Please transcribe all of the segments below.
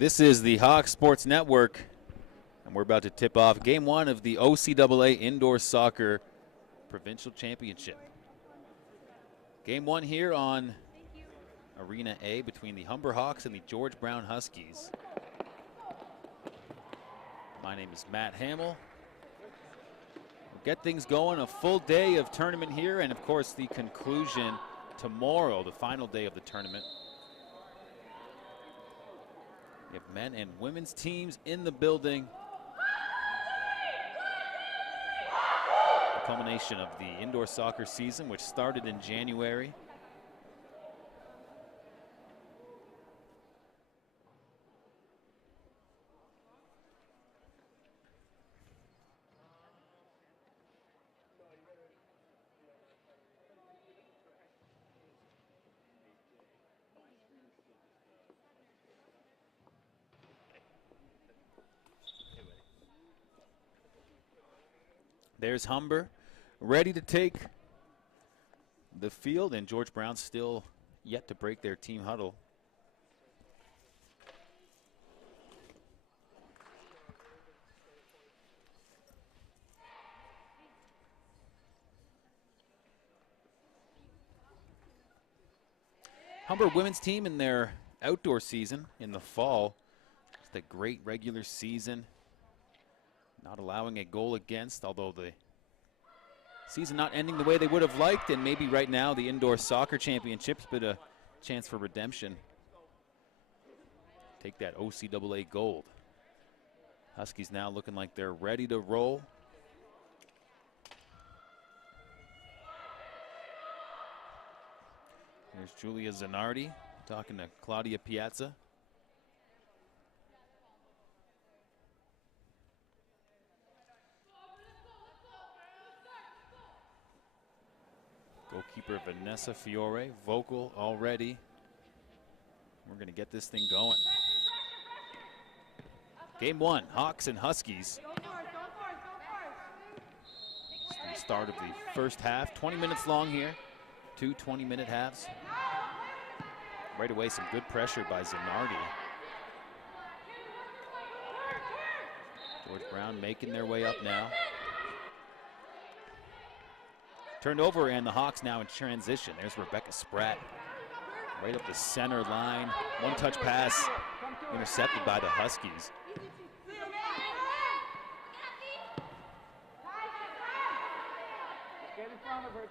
This is the Hawks Sports Network, and we're about to tip off Game 1 of the OCAA Indoor Soccer Provincial Championship. Game 1 here on Arena A between the Humber Hawks and the George Brown Huskies. My name is Matt Hamill. We'll get things going, a full day of tournament here, and of course the conclusion tomorrow, the final day of the tournament. We have men and women's teams in the building. The culmination of the indoor soccer season, which started in January. There's Humber, ready to take the field, and George Brown still yet to break their team huddle. Humber women's team in their outdoor season in the fall. Just a great regular season. Not allowing a goal against, although the season not ending the way they would have liked, and maybe right now the indoor soccer championships, but a chance for redemption. Take that OCAA gold. Huskies now looking like they're ready to roll. There's Julia Zanardi talking to Claudia Piazza. Goalkeeper Vanessa Fiore, vocal already. We're going to get this thing going. Game 1, Hawks and Huskies. The start of the first half, 20 minutes long here. 2 20-minute halves. Right away, some good pressure by Zanardi. George Brown making their way up now. Turned over, and the Hawks now in transition. There's Rebecca Spratt right up the center line. One-touch pass intercepted by the Huskies.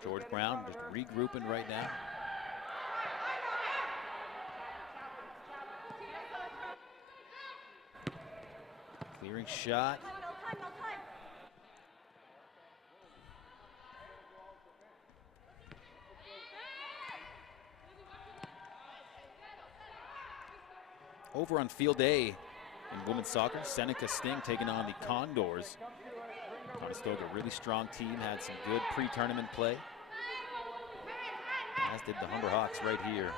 George Brown just regrouping right now. Clearing shot. Over on Field A in women's soccer, Seneca Sting taking on the Condors. Conestoga, really strong team, had some good pre-tournament play, as did the Humber Hawks right here.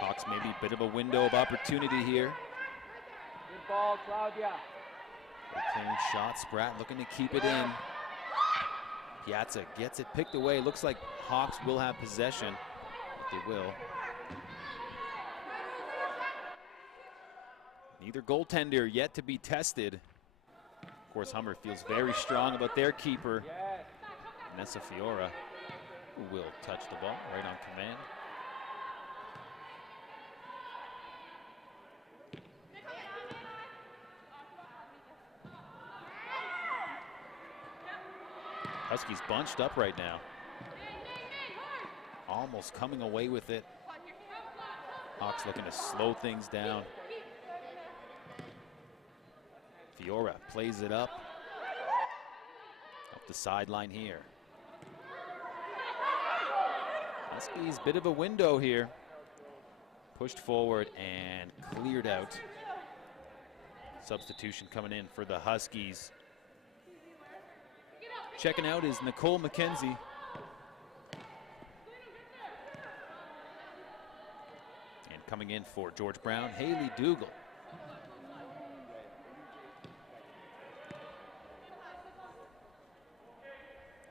Hawks maybe a bit of a window of opportunity here. Good ball, Claudia. Clean shot, Spratt looking to keep it in. Piazza gets it picked away. Looks like Hawks will have possession. They will. Neither goaltender yet to be tested. Of course, Humber feels very strong about their keeper, Vanessa Fiora, who will touch the ball right on command. Huskies bunched up right now. Almost coming away with it. Hawks looking to slow things down. Fiora plays it up the sideline here. Huskies, bit of a window here. Pushed forward and cleared out. Substitution coming in for the Huskies. Checking out is Nicole McKenzie. And coming in for George Brown, Haley Dougal.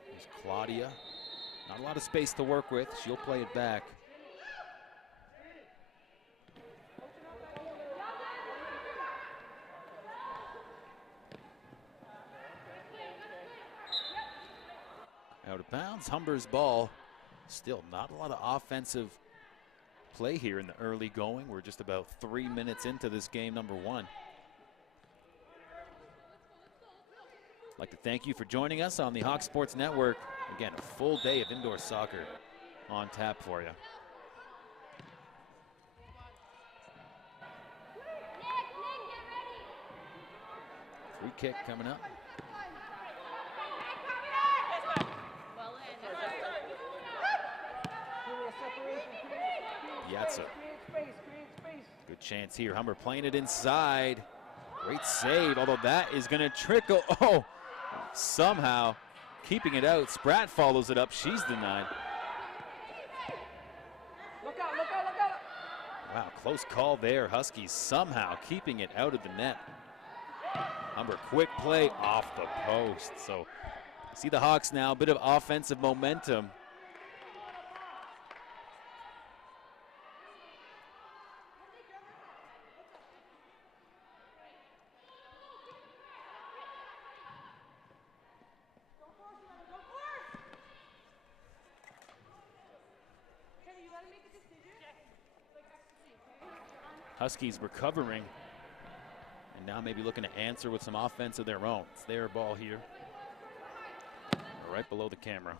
There's Claudia. Not Not a lot of space to work with. She'll play it back. Out of bounds, Humber's ball. Still not a lot of offensive play here in the early going. We're just about 3 minutes into this game number 1. I'd like to thank you for joining us on the Hawk Sports Network. Again, a full day of indoor soccer on tap for you. Free kick coming up. Piazza. Good chance here. Humber playing it inside. Great save, although that is going to trickle. Oh, somehow keeping it out. Spratt follows it up. She's denied. Look out, look out, look out. Wow, close call there. Huskies somehow keeping it out of the net. Humber, quick play off the post. So see the Hawks now, a bit of offensive momentum. Huskies recovering, and now maybe looking to answer with some offense of their own. It's their ball here, right below the camera.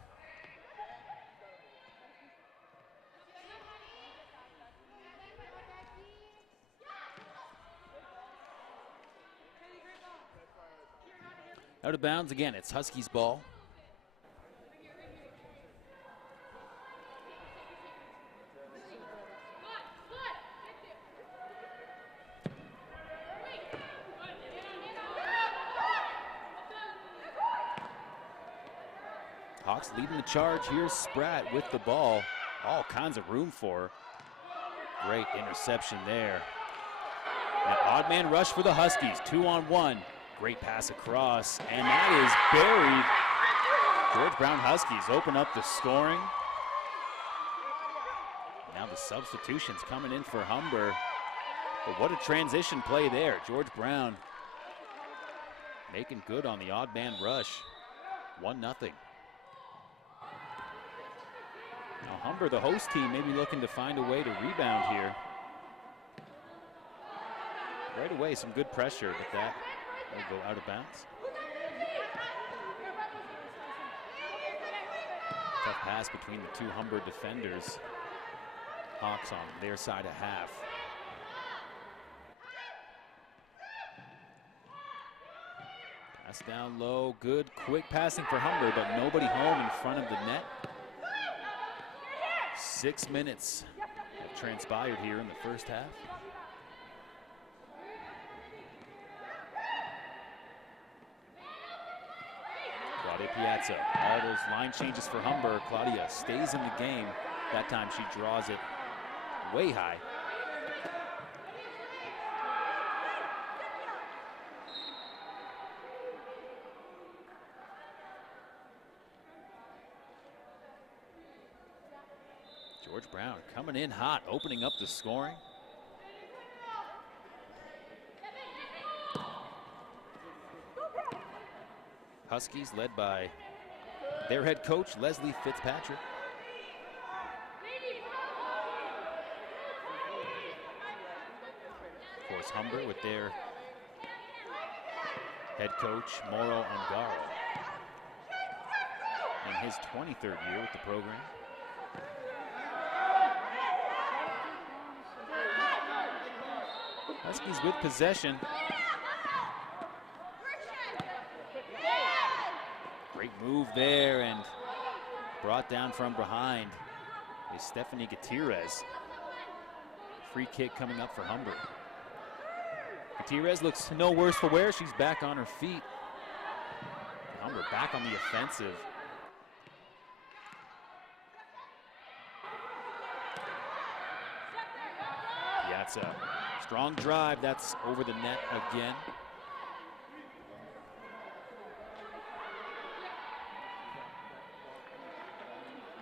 Out of bounds again, it's Huskies ball. Hawks leading the charge. Here's Spratt with the ball. All kinds of room for her. Great interception there. An odd man rush for the Huskies. 2-on-1. Great pass across, and that is buried. George Brown Huskies open up the scoring. Now the substitutions coming in for Humber. But what a transition play there. George Brown making good on the odd man rush. 1-0. Now Humber, the host team, maybe looking to find a way to rebound here. Right away, some good pressure, but that will go out of bounds. Tough pass between the two Humber defenders. Hawks on their side of half. Pass down low, good quick passing for Humber, but nobody home in front of the net. 6 minutes have transpired here in the first half. Claudia Piazza, all those line changes for Humber. Claudia stays in the game. That time she draws it way high. George Brown coming in hot, opening up the scoring. Huskies led by their head coach, Leslie Fitzpatrick. Of course, Humber with their head coach, Mauro Ungaro, in his 23rd year with the program. Huskies with possession. Great move there, and brought down from behind is Stephanie Gutierrez. Free kick coming up for Humber. Gutierrez looks no worse for wear. She's back on her feet. Humber back on the offensive. Piazza, strong drive. That's over the net again.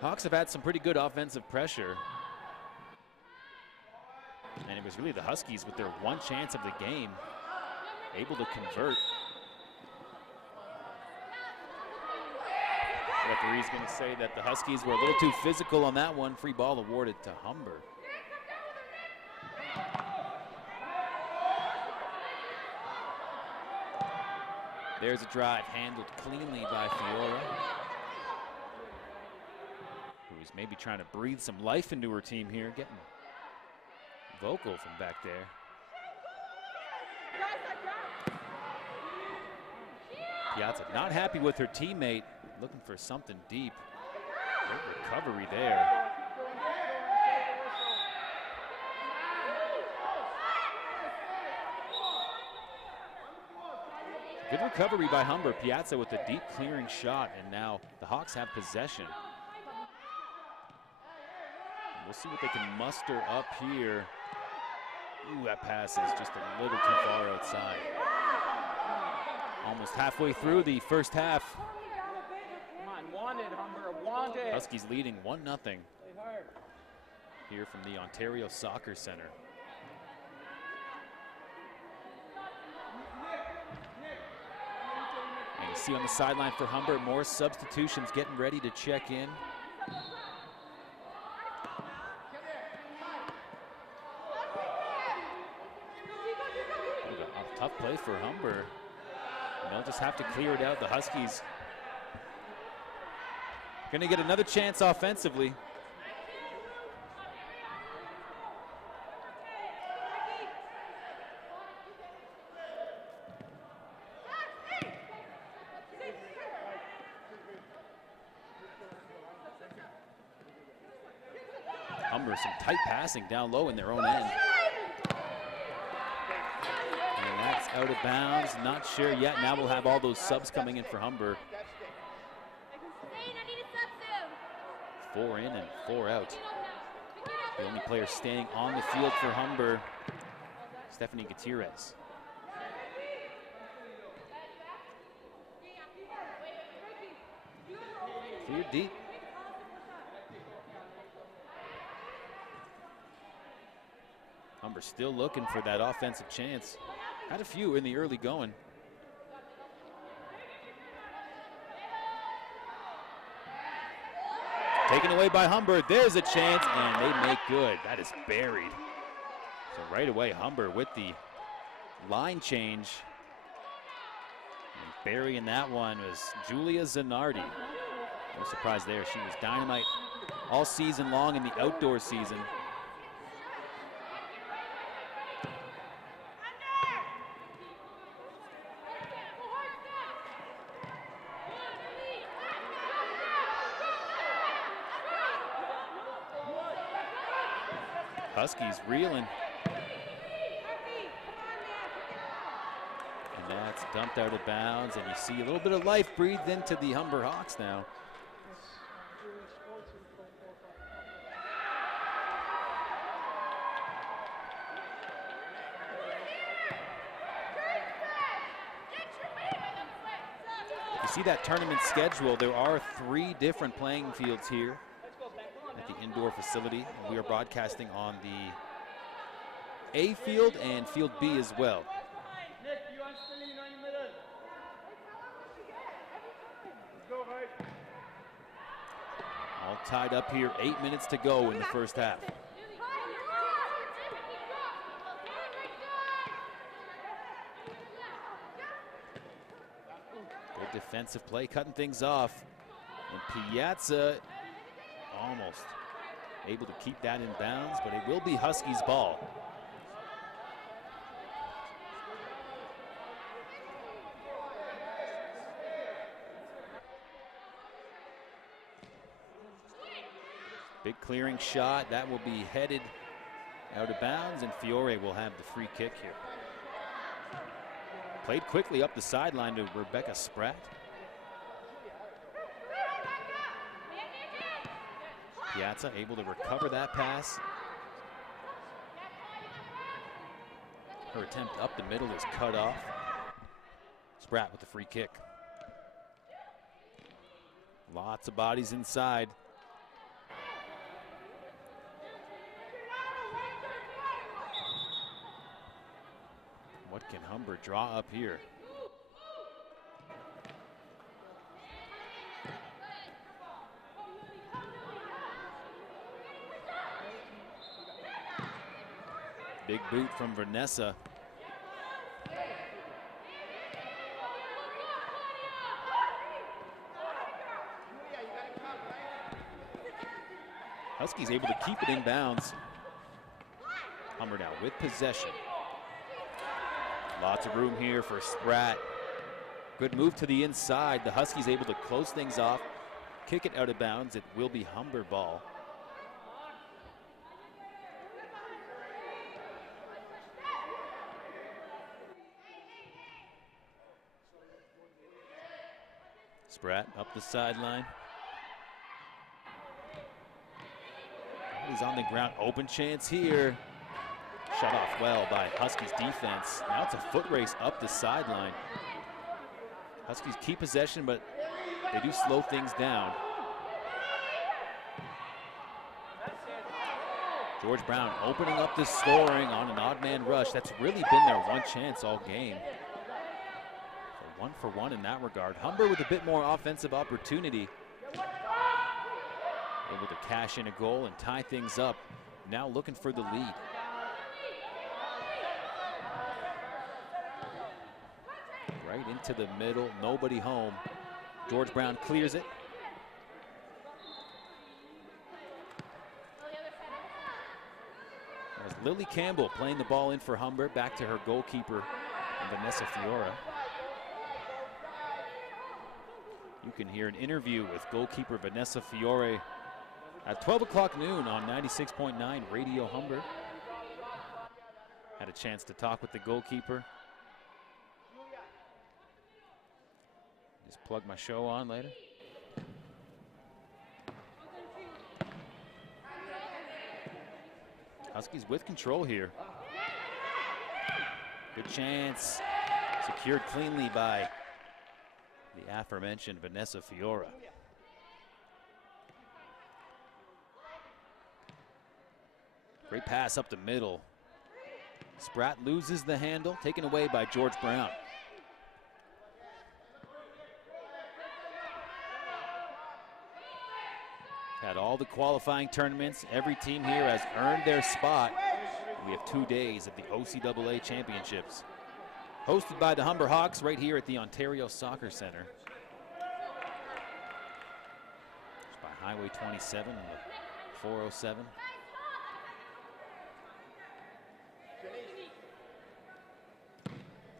Hawks have had some pretty good offensive pressure. And it was really the Huskies with their one chance of the game, able to convert. The referee's going to say that the Huskies were a little too physical on that one. Free ball awarded to Humber. There's a drive handled cleanly by Fiora, who's maybe trying to breathe some life into her team here, getting vocal from back there. Piazza not happy with her teammate, looking for something deep. Great recovery there. Good recovery by Humber. Piazza with a deep clearing shot, and now the Hawks have possession. We'll see what they can muster up here. Ooh, that pass is just a little too far outside. Almost halfway through the first half. Come on, wanted, Humber, wanted. Huskies leading 1-0 here from the Ontario Soccer Center. And you see on the sideline for Humber, more substitutions getting ready to check in. A tough play for Humber. And they'll just have to clear it out. The Huskies going to get another chance offensively. Humber, some tight passing down low in their own end. And that's out of bounds, not sure yet. Now we'll have all those subs coming in for Humber. 4 in and 4 out. The only player staying on the field for Humber, Stephanie Gutierrez. Cleared deep. Humber still looking for that offensive chance. Had a few in the early going. Taken away by Humber. There's a chance, and they make good. That is buried. So right away, Humber with the line change. And burying that one was Julia Zanardi. No surprise there. She was dynamite all season long in the outdoor season. Huskies reeling. And that's dumped out of bounds, and you see a little bit of life breathed into the Humber Hawks now. If you see that tournament schedule, there are 3 different playing fields here at the indoor facility. We are broadcasting on the A field and field B as well. All tied up here, 8 minutes to go in the first half. Good defensive play, cutting things off. And Piazza almost able to keep that in bounds, but it will be Huskies' ball. Big clearing shot, that will be headed out of bounds, and Fiore will have the free kick here. Played quickly up the sideline to Rebecca Spratt. Piazza able to recover that pass. Her attempt up the middle is cut off. Spratt with the free kick. Lots of bodies inside. What can Humber draw up here? Big boot from Vanessa. Huskies able to keep it in bounds. Humber now with possession. Lots of room here for Spratt. Good move to the inside. The Huskies able to close things off, kick it out of bounds. It will be Humber ball. Spratt up the sideline. He's on the ground, open chance here. Shut off well by Huskies defense. Now it's a foot race up the sideline. Huskies keep possession, but they do slow things down. George Brown opening up the scoring on an odd man rush. That's really been their one chance all game. So 1 for 1 in that regard. Humber with a bit more offensive opportunity. Able to cash in a goal and tie things up. Now looking for the lead. Right into the middle, nobody home. George Brown clears it. As Lily Campbell playing the ball in for Humber, back to her goalkeeper, Vanessa Fiora. You can hear an interview with goalkeeper Vanessa Fiore at 12 o'clock noon on 96.9 Radio Humber. Had a chance to talk with the goalkeeper. Just plug my show on later. Huskies with control here. Good chance. Secured cleanly by the aforementioned Vanessa Fiora. Great pass up the middle. Spratt loses the handle, taken away by George Brown. Had all the qualifying tournaments. Every team here has earned their spot. We have 2 days of the OCAA Championships. Hosted by the Humber Hawks right here at the Ontario Soccer Center. Just by Highway 27 and the 407.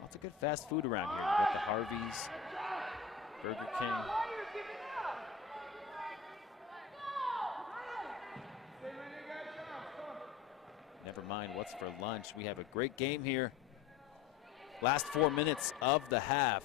Lots of good fast food around here. You got the Harvey's, Burger King. Never mind what's for lunch. We have a great game here. Last 4 minutes of the half.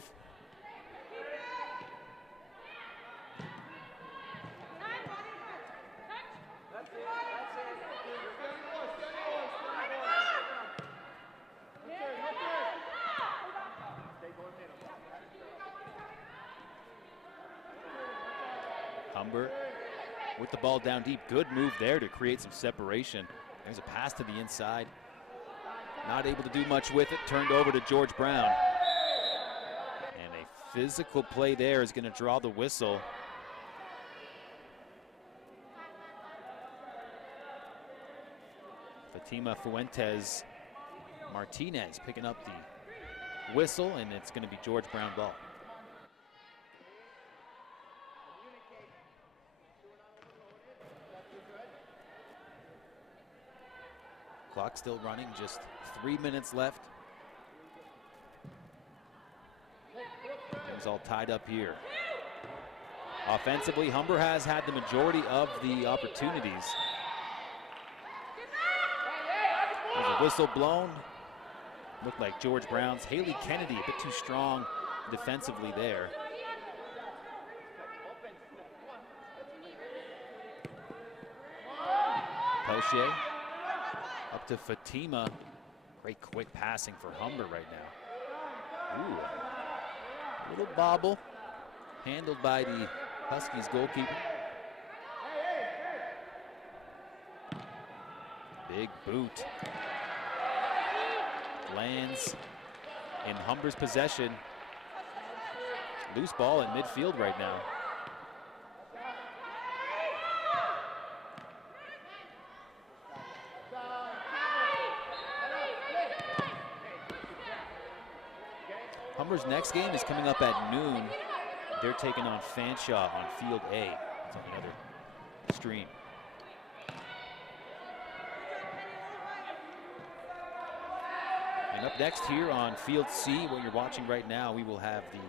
Humber with the ball down deep. Good move there to create some separation. There's a pass to the inside. Not able to do much with it. Turned over to George Brown. And a physical play there is going to draw the whistle. Fatima Fuentes Martinez picking up the whistle, and it's going to be George Brown ball. Clock still running, just 3 minutes left. Things all tied up here. Offensively, Humber has had the majority of the opportunities. There's a whistle blown. Looked like George Brown's. Haley Kennedy a bit too strong defensively there. Pelchier. Up to Fatima. Great quick passing for Humber right now. Ooh. A little bobble. Handled by the Huskies goalkeeper. Big boot. Lands in Humber's possession. Loose ball at midfield right now. Humber's next game is coming up at noon. They're taking on Fanshawe on Field A. It's on the other stream. And up next here on Field C, what you're watching right now, we will have the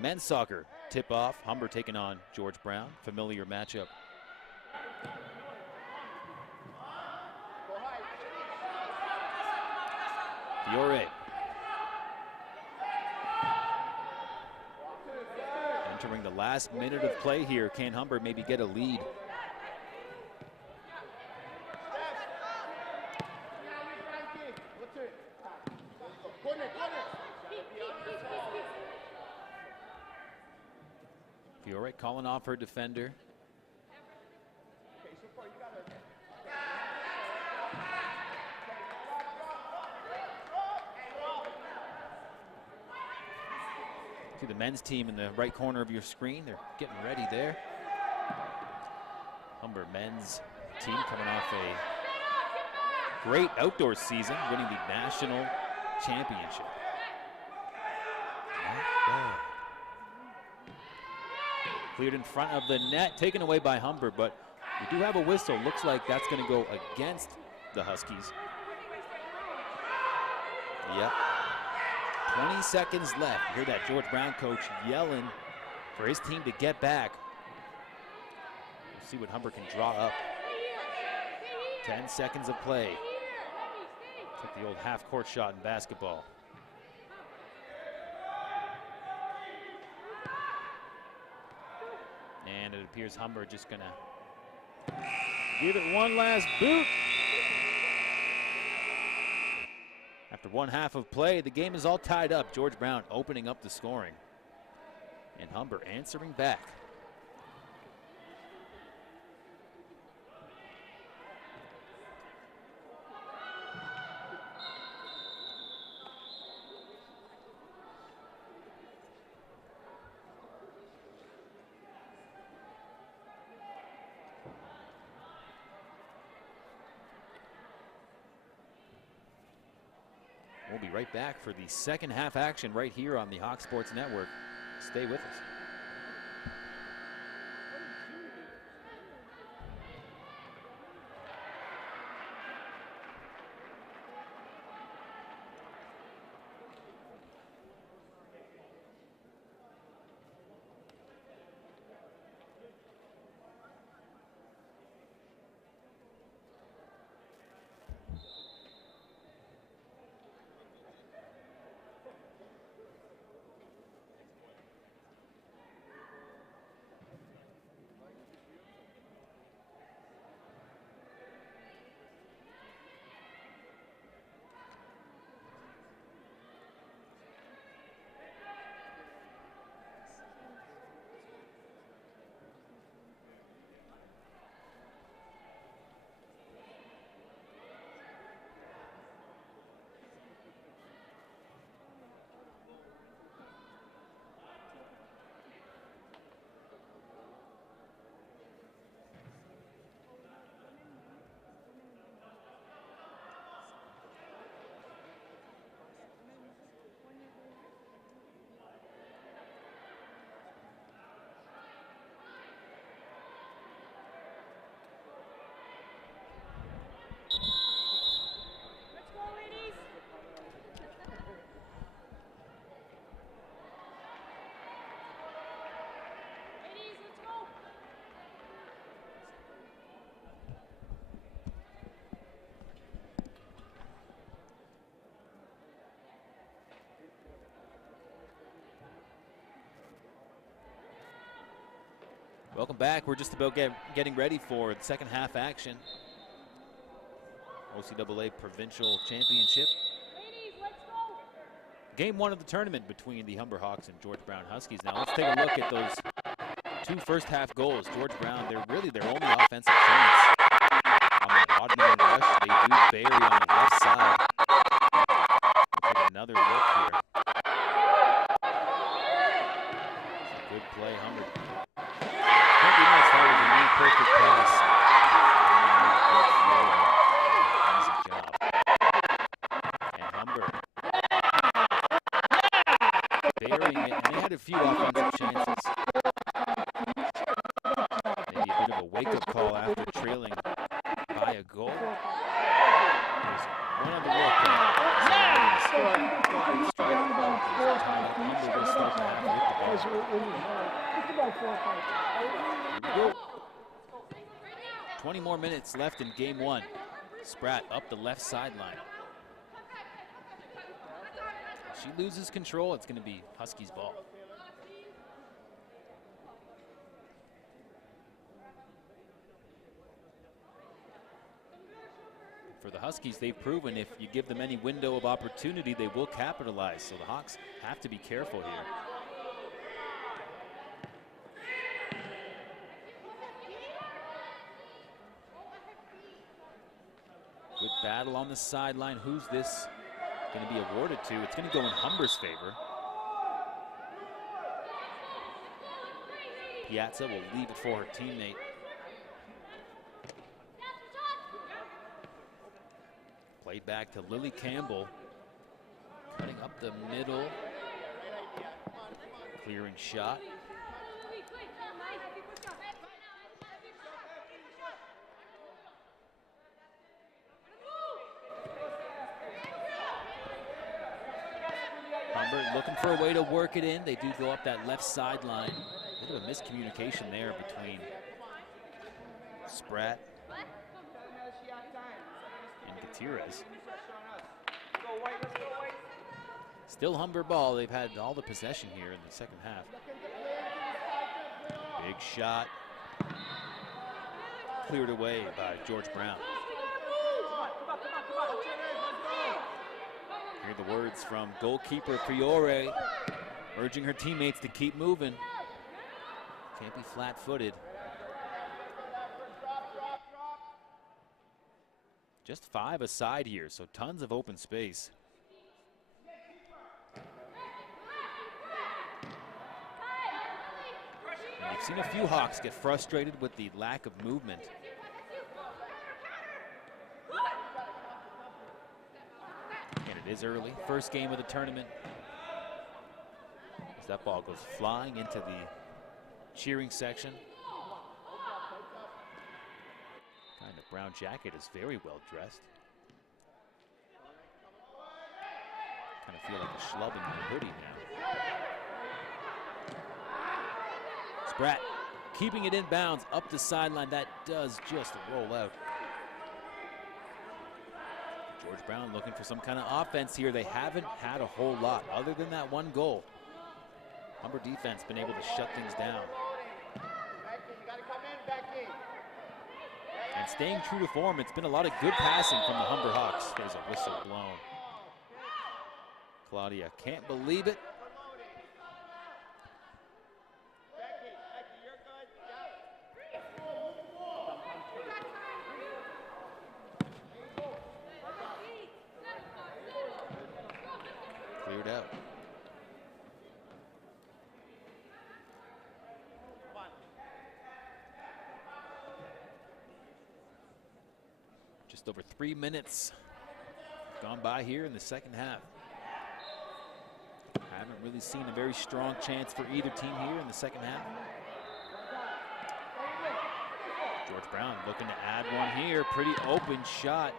men's soccer tip-off. Humber taking on George Brown, familiar matchup. Fiore. Entering the last minute of play here. Can Humber maybe get a lead? Fiore calling off her defender. To the men's team in the right corner of your screen. They're getting ready there. Humber men's team coming off a great outdoor season, winning the national championship. Cleared in front of the net, taken away by Humber, but we do have a whistle. Looks like that's going to go against the Huskies. Yep. 20 seconds left. You hear that George Brown coach yelling for his team to get back. We'll see what Humber can draw up. 10 seconds of play. Took the old half-court shot in basketball. And it appears Humber just gonna give it one last boot. After one half of play, the game is all tied up. George Brown opening up the scoring. And Humber answering back. We'll be right back for the second half action right here on the Hawk Sports Network. Stay with us. Welcome back. We're just about getting ready for the second half action. OCAA Provincial Championship. Game one of the tournament between the Humber Hawks and George Brown Huskies. Now let's take a look at those two first half goals. George Brown, they're really their only offensive chance. On the odd man rush, they do bury on the left side. We'll take another look had a few offensive chances. Maybe a bit of a wake-up call after trailing by a goal. There's one on the look. Here we go. 20 more minutes left in game one. Spratt up the left sideline. She loses control. It's going to be Huskies' ball. For the Huskies, they've proven if you give them any window of opportunity, they will capitalize. So the Hawks have to be careful here. Good battle on the sideline. Who's this going to be awarded to? It's going to go in Humber's favor. Piazza will leave it for her teammate. Played back to Lily Campbell. Cutting up the middle. Clearing shot. Humber looking for a way to work it in. They do go up that left sideline. A bit of a miscommunication there between Spratt and Gutierrez. Still Humber ball. They've had all the possession here in the second half. Big shot. Cleared away by George Brown. Hear the words from goalkeeper Fiore, urging her teammates to keep moving. Can't be flat-footed. Just 5 aside here, so tons of open space. And we've seen a few Hawks get frustrated with the lack of movement. And it is early, first game of the tournament. As that ball goes flying into the cheering section. Kind of brown jacket is very well dressed. Kind of feel like a schlub in my hoodie now. Spratt keeping it in bounds up the sideline. That does just roll out. George Brown looking for some kind of offense here. They haven't had a whole lot other than that one goal. Humber defense been able to shut things down. And staying true to form, it's been a lot of good passing from the Humber Hawks. There's a whistle blown. Claudia can't believe it. Cleared out. Just over 3 minutes gone by here in the second half. Haven't really seen a very strong chance for either team here in the second half. George Brown looking to add one here. Pretty open shot.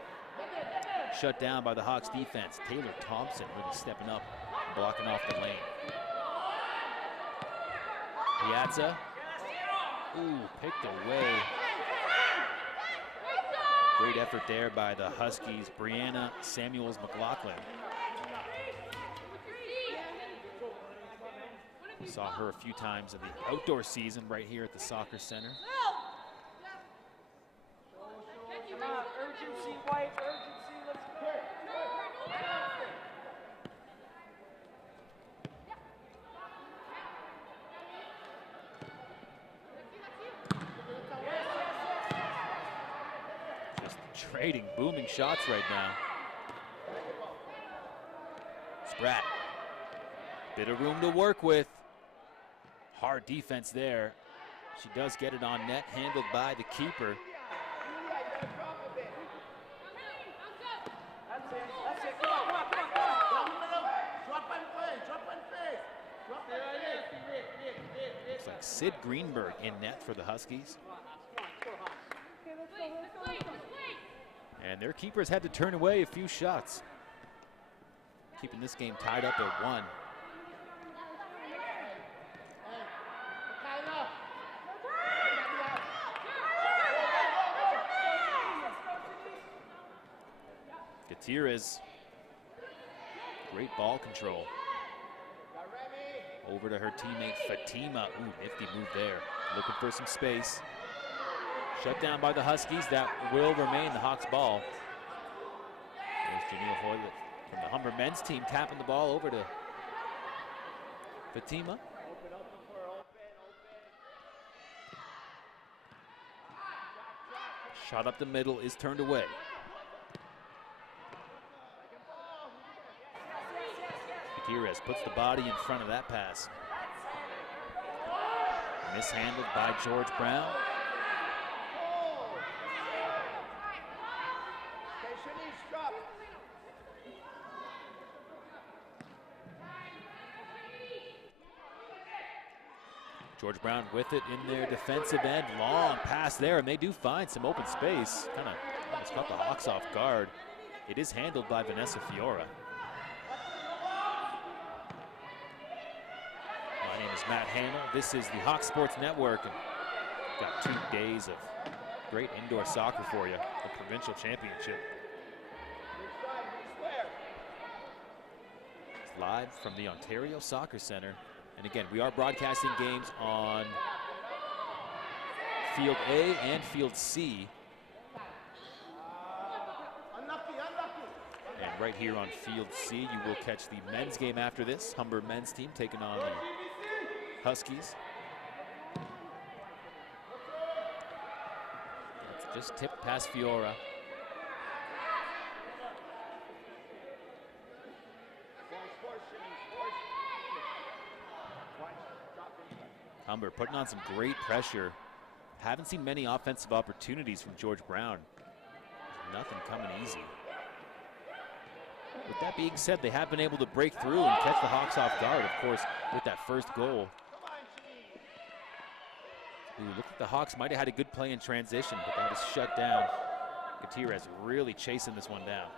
Shut down by the Hawks defense. Taylor Thompson really stepping up, blocking off the lane. Piazza. Ooh, picked away. Great effort there by the Huskies. Brianna Samuels-McLaughlin. We saw her a few times in the outdoor season right here at the soccer center. Urgency, White, urgency, let's go. Just trading booming shots right now. Spratt. Bit of room to work with. Hard defense there. She does get it on net, handled by the keeper. Sid Greenberg in net for the Huskies. And their keepers had to turn away a few shots, keeping this game tied up at 1. Gutierrez, great ball control. Over to her teammate Fatima. Ooh, nifty move there. Looking for some space. Shut down by the Huskies. That will remain the Hawks' ball. There's Janelle Hoylett from the Humber men's team tapping the ball over to Fatima. Shot up the middle is turned away. Gutierrez puts the body in front of that pass. Mishandled by George Brown. George Brown with it in their defensive end. Long pass there, and they do find some open space. Kind of almost caught the Hawks off guard. It is handled by Vanessa Fiora. My name is Matt Hanel. This is the Hawks Sports Network. And got 2 days of great indoor soccer for you, the provincial championship. It's live from the Ontario Soccer Center. And again, we are broadcasting games on Field A and Field C. And right here on Field C, you will catch the men's game after this. Humber men's team taking on the Huskies. That's just tipped past Fiora. Humber putting on some great pressure. Haven't seen many offensive opportunities from George Brown. There's nothing coming easy. With that being said, they have been able to break through and catch the Hawks off guard, of course, with that first goal. Ooh, looked like the Hawks might have had a good play in transition, but that is shut down. Gutierrez really chasing this one down.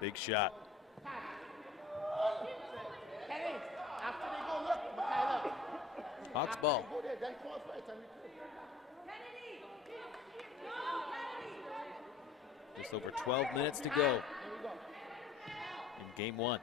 Big shot. Hawks ball. Just over 12 minutes to go in game 1.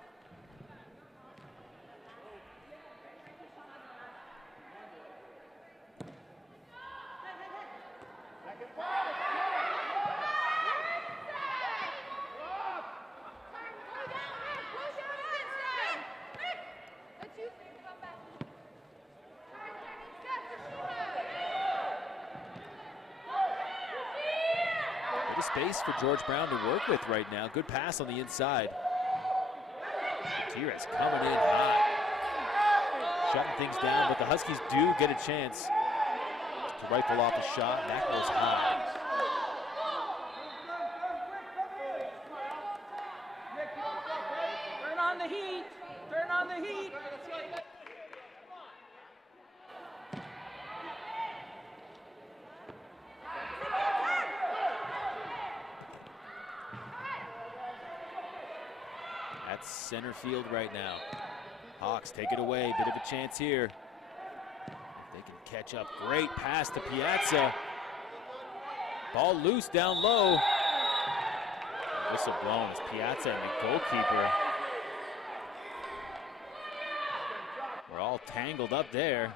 Space for George Brown to work with right now. Good pass on the inside. Gutierrez coming in hot. Shutting things down, but the Huskies do get a chance to rifle off a shot. That goes high. Turn on the heat. Turn on the heat. That's center field right now. Hawks take it away, bit of a chance here. If they can catch up, great pass to Piazza. Ball loose down low. Whistle blown as Piazza and the goalkeeper were all tangled up there.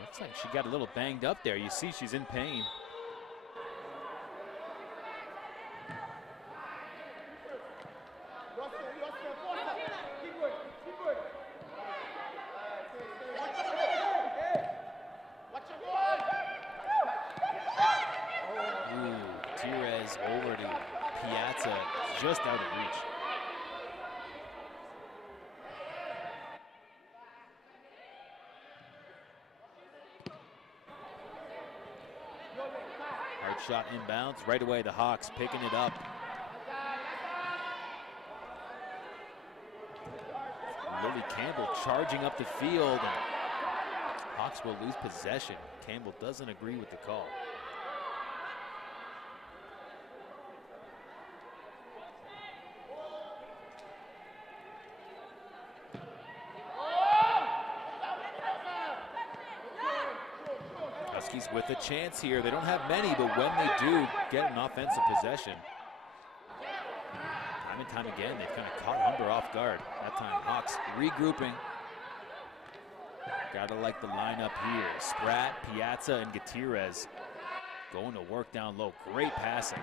Looks like she got a little banged up there. You see she's in pain. Ooh, Gutierrez over to Piazza, just out of reach. shot inbounds. Right away, the Hawks picking it up. Lily Campbell charging up the field, and Hawks will lose possession. Campbell doesn't agree with the call. Huskies with a chance here. They don't have many, but when they do get an offensive possession, time and time again, they've kind of caught Humber off guard. That time, Hawks regrouping. Gotta like the lineup here. Spratt, Piazza, and Gutierrez going to work down low. Great passing.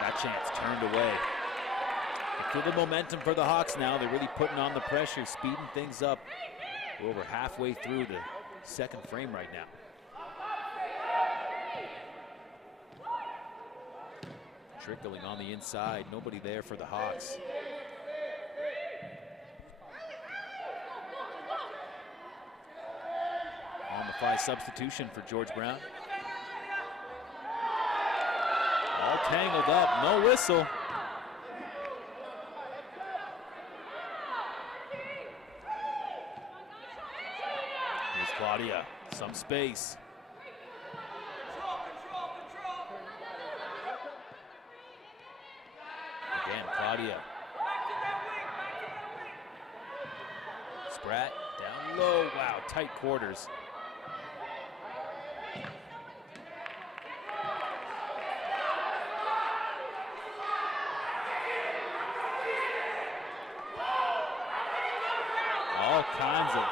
That chance turned away. They feel the momentum for the Hawks now. They're really putting on the pressure, speeding things up. We're over halfway through the second frame right now. Trickling on the inside, nobody there for the Hawks. On the fly substitution for George Brown. All tangled up, no whistle. Here's Claudia, some space. Again, Claudia. Spratt down low. Wow, tight quarters. All kinds of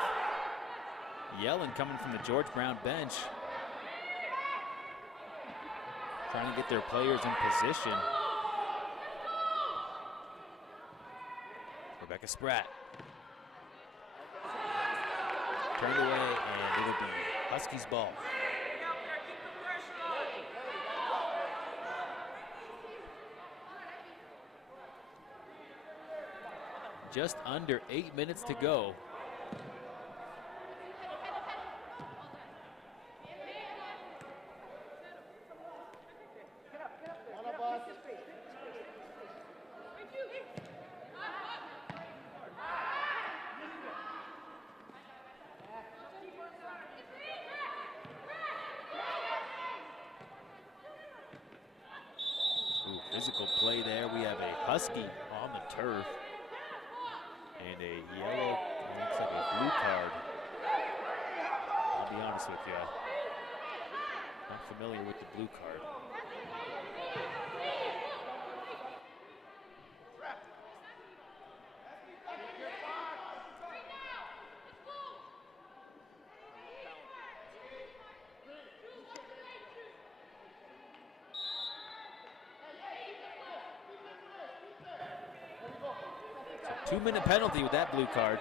yelling coming from the George Brown bench. Trying to get their players in position. Rebecca Spratt. Turned away, and it'll be Huskies ball. Just under 8 minutes to go. Ooh, physical play there. We have a Husky on the turf. And a yellow, looks like a blue card. I'll be honest with you. Not familiar with the blue card. It's a 2-minute penalty with that blue card.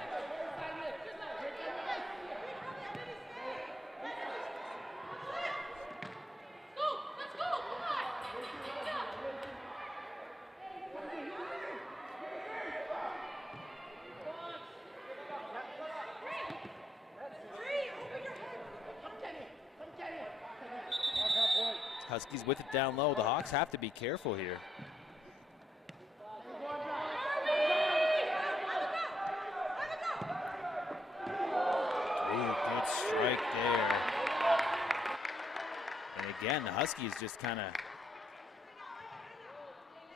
Huskies with it down low. The Hawks have to be careful here. Strike there. And again, the Huskies just kind of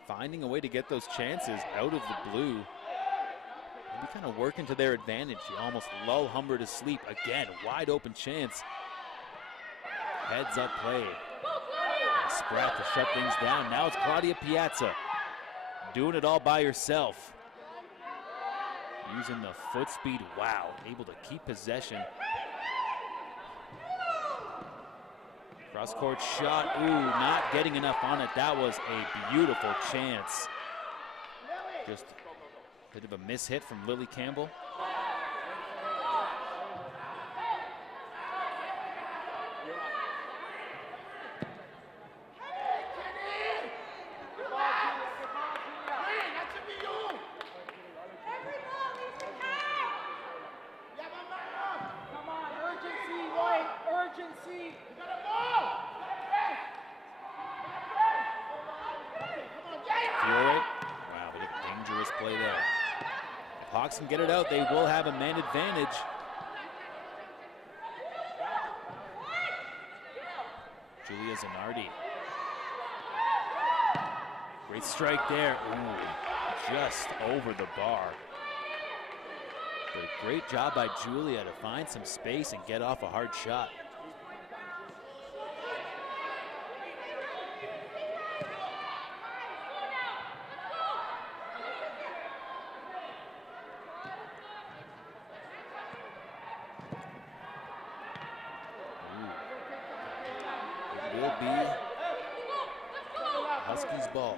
finding a way to get those chances out of the blue. Maybe kind of working to their advantage. You almost lull Humber to sleep. Again, wide open chance. Heads up play. Spratt to shut things down. Now it's Claudia Piazza doing it all by herself. Using the foot speed. Wow, able to keep possession. Cross-court shot, ooh, not getting enough on it. That was a beautiful chance. Just a bit of a miss-hit from Lily Campbell. Nice play there. If Hawks can get it out, they will have a man advantage. Julia Zanardi. Great strike there. Ooh, just over the bar. But a great job by Julia to find some space and get off a hard shot. It will be Huskies ball.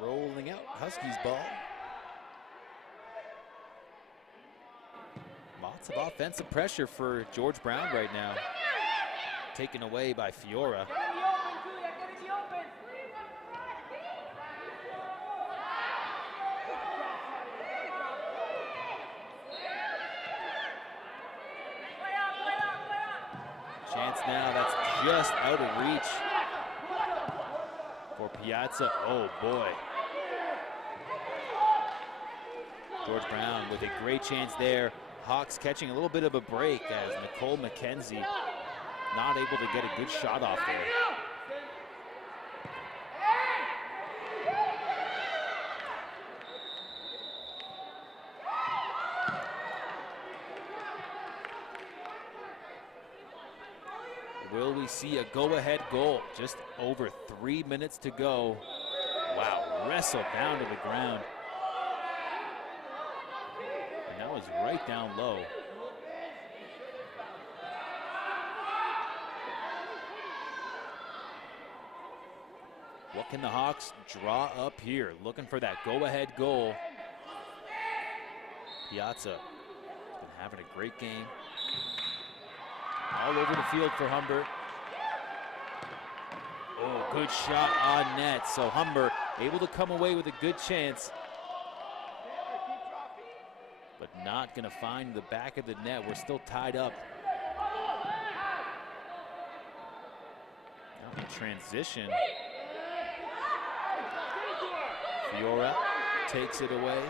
Rolling out, Huskies ball. Lots of offensive pressure for George Brown right now. Taken away by Fiora. Chance now, that's just out of reach for Piazza. Oh boy. George Brown with a great chance there. Hawks catching a little bit of a break as Nicole McKenzie not able to get a good shot off there. Will we see a go-ahead goal? Just over 3 minutes to go. Wow, wrestled down to the ground. And that was right down low. What can the Hawks draw up here? Looking for that go-ahead goal. Piazza has been having a great game. All over the field for Humber. Oh, good shot on net. So Humber able to come away with a good chance, but not going to find the back of the net. We're still tied up. Now in transition. Fiora takes it away.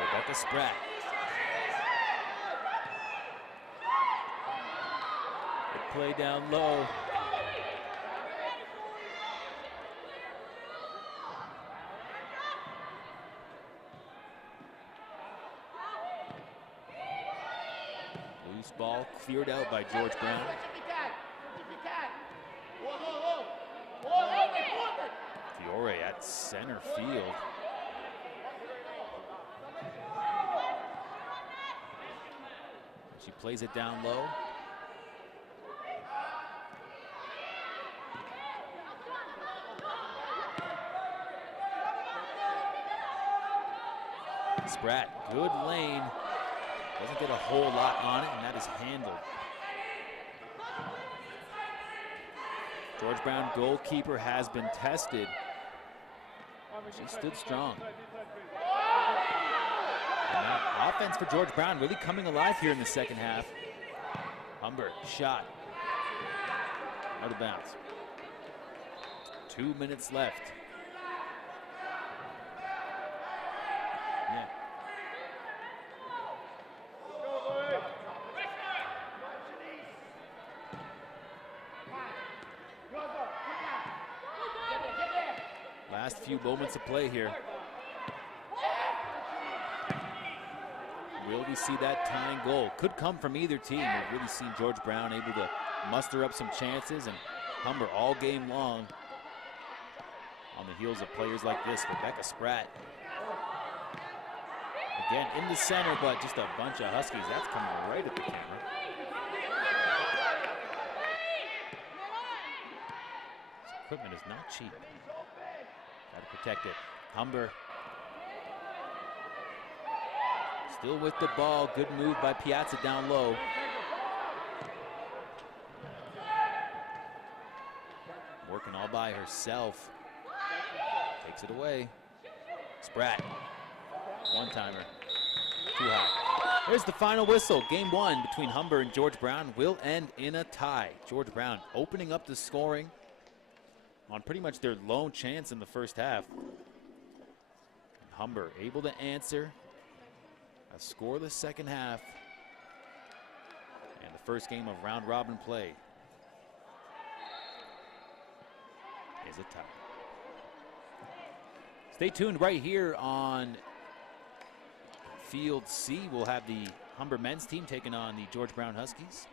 Rebecca Spratt. Good play down low. Loose ball cleared out by George Brown. Fiore at center field. She plays it down low. Spratt, good lane. Doesn't get a whole lot on it, and that is handled. George Brown, goalkeeper, has been tested. She stood strong. And that offense for George Brown really coming alive here in the second half. Humber, shot. Out of bounds. 2 minutes left. Yeah. Last few moments of play here. Will we see that tying goal? Could come from either team. We've really seen George Brown able to muster up some chances, and Humber all game long on the heels of players like this. Rebecca Spratt. Again, in the center, but just a bunch of Huskies. That's coming right at the camera. This equipment is not cheap. Got to protect it. Humber still with the ball. Good move by Piazza down low. by herself. Takes it away. Spratt. One-timer. Too high. Here's the final whistle. Game 1 between Humber and George Brown will end in a tie. George Brown opening up the scoring on pretty much their lone chance in the first half. And Humber able to answer a scoreless second half. And the first game of round robin play is a tie. Stay tuned right here on Field C. We'll have the Humber men's team taking on the George Brown Huskies.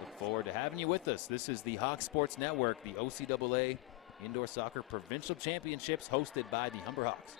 Look forward to having you with us. This is the Hawk Sports Network, the OCAA Indoor Soccer Provincial Championships hosted by the Humber Hawks.